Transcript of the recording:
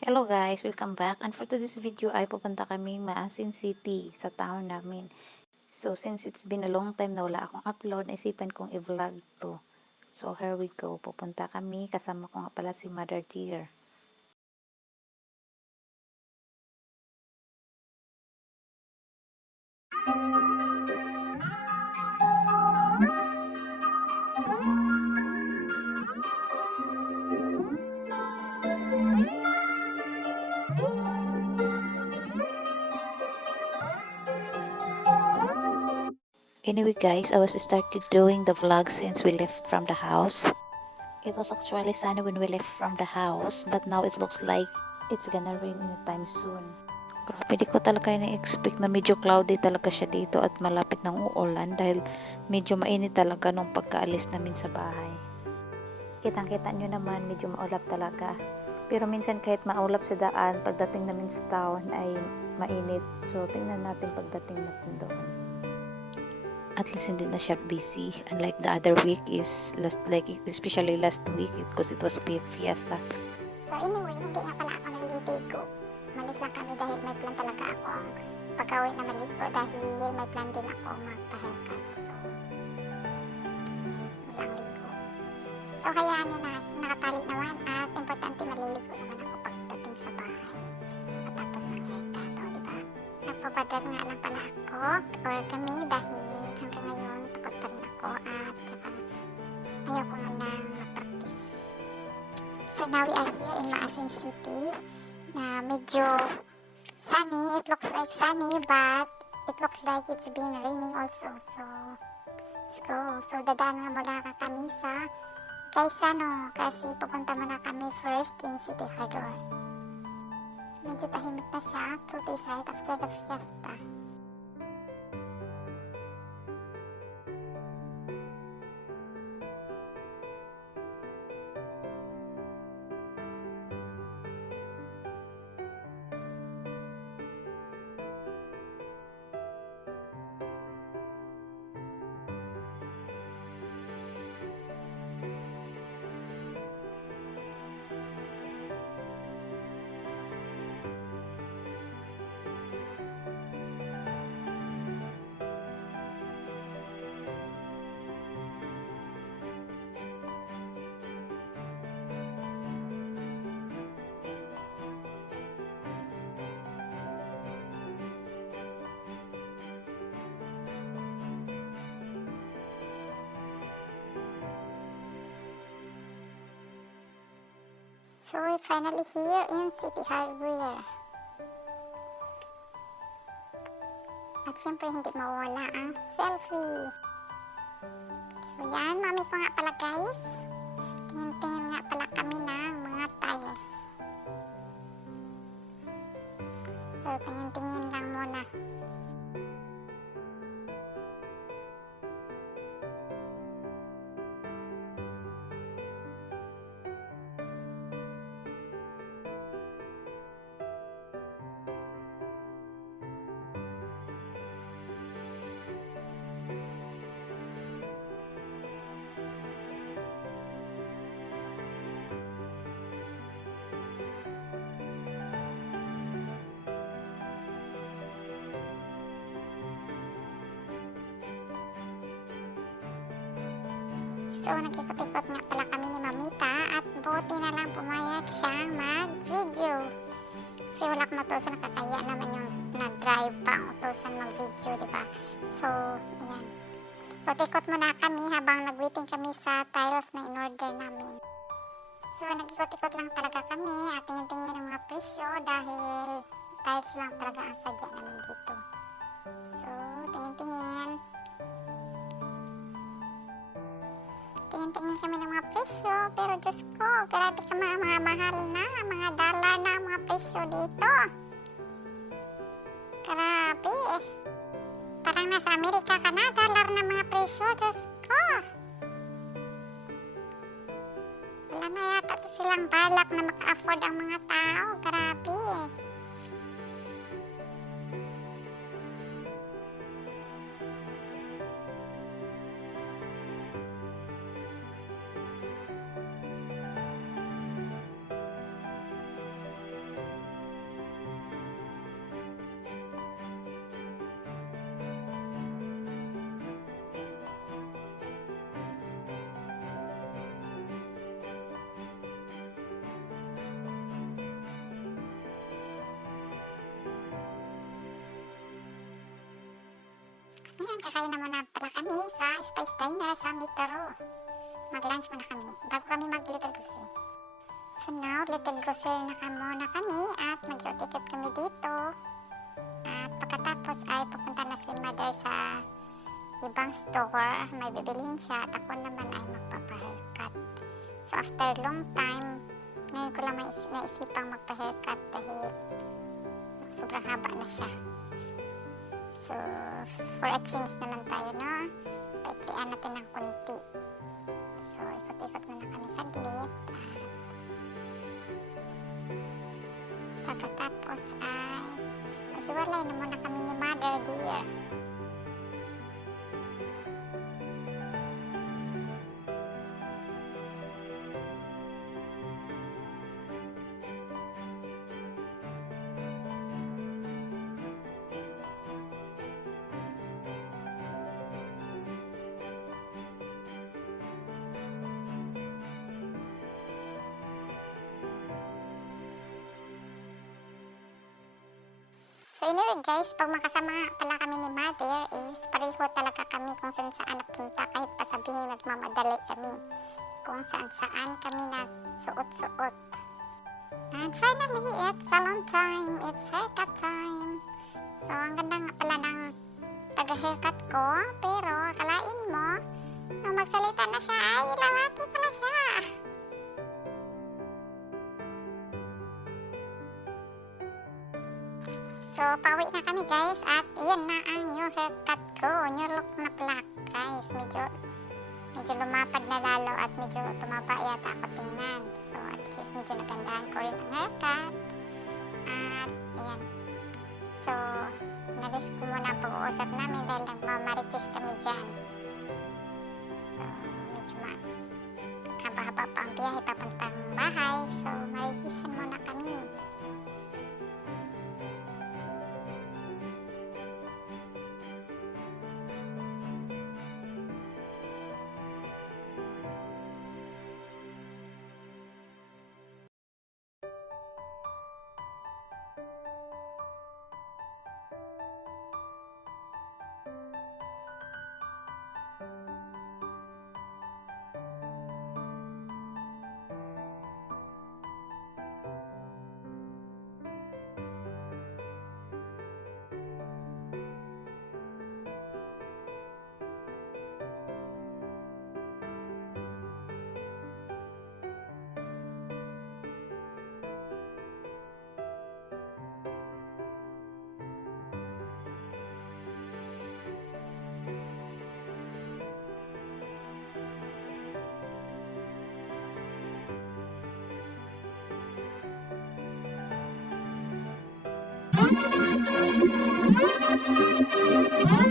Hello guys, welcome back. And for today's video ay pupunta kami Maasin City sa town namin. So since it's been a long time na wala akong upload, naisipan kong i-vlog to. So here we go. Pupunta kami, kasama ko nga pala si Mother Dear. Anyway guys, I was started doing the vlog since we left from the house. It was actually sunny when we left from the house, but now it looks like it's gonna rain anytime soon. Grabe, di ko talaga na-expect na medyo cloudy talaga siya dito at malapit ng uulan dahil medyo mainit talaga nung pagkaalis namin sa bahay. Kitang-kita nyo naman, medyo maulap talaga. Pero minsan kahit maulap sa daan, pagdating namin sa town ay mainit. So, tingnan natin pagdating natin doon. At least hindi na siya busy. Unlike the other week especially last week because it was a fiesta. So anyway, hindi nga pala ako naliligo. Malis lang kami dahil may plan talaga akong pag-uwi na maligo dahil may plan din ako magpa-haircut. So, walang ligo. So hayaan nyo na, nakatali naman at importante maliligo naman ako pagdating sa bahay. Matapos ng haircut, o diba? Nagpapadrop nga lang pala ako or kami dahil hanggang ngayon takot pa rin ako at saka ayoko nga nang mag-practice. So now we are here in Maasin City na medyo sunny. It looks like sunny but it looks like it's been raining also. So let's go. So dadaan nga mula ka kami sa Kaisano kasi pupunta muna kami first in City Hardware. Medyo tahimik na siya. So this right after the fiesta. So we're finally here in City Hardware. At syempre hindi mawala ang selfie. So yan, mami ko nga pala guys. Tingin-tingin nga pala kami ng mga tiles. So tingin-tingin lang muna. So, nag-ikot-ikot nga pala kami ni Mamita at buti na lang pumayag siyang mag-video. Kasi wala akong matusan, nakakaya naman yung na-drive pa ang utusan mag-video, diba? So, ayan. Ikot-ikot muna kami habang nag-waiting kami sa tiles na in-order namin. So, nag-ikot-ikot lang talaga kami at tingin-tingin ang mga presyo dahil tiles lang talaga ang sadya namin dito. So, tingin-tingin. Tingin-tingin kami ng mga presyo, pero Diyos ko, grabe ka mga mahal na, mga dollar na mga presyo dito. Grabe eh. Parang nasa Amerika ka na, dollar na mga presyo, Diyos ko. Wala na yata silang balak na maka-afford ang mga tao, grabe eh. Ngayon, kakain na muna pala kami sa Spice Diner sa Mitaro. Mag-lunch muna kami bago kami mag-Little Grocery. So now, Little Grocery na muna kami at mag-ticket kami dito. At pagkatapos ay pupunta na si Mother sa ibang store. May bibilhin siya at ako naman ay magpapa-haircut. So after long time, ngayon ko lang naisipang magpa-haircut dahil sobrang haba na siya. So, for a change naman tayo, no? Paiklian natin ng konti. So, ikot-ikot muna kami saglit. At pagkatapos ay maghiwalay na muna kami ni Mother dear. So anyway guys, pag makasama pala kami ni Mother is pareho talaga kami kung saan saan napunta kahit pa sabihin nagmamadali kami. Kung saan saan kami na suot-suot. And finally, it's salon time. It's haircut time. So ang ganda nga pala ng taga-haircut ko. Pero akalain mo, nung magsalita na siya, ay lalaki pala siya. So, pauwi na kami guys at yan na ang new haircut ko. New look na pala guys. Medyo lumapad na lalo at medyo tumaba yata ako tingnan. So, at least medyo nagandahan ko rin ang haircut. At yan. So, nalis ko muna ang pag-uusap namin dahil nagmamaritis kami dyan. So, medyo haba-haba pa ang biyahe papuntang bahay. So, maritisan muna kami. Thank you.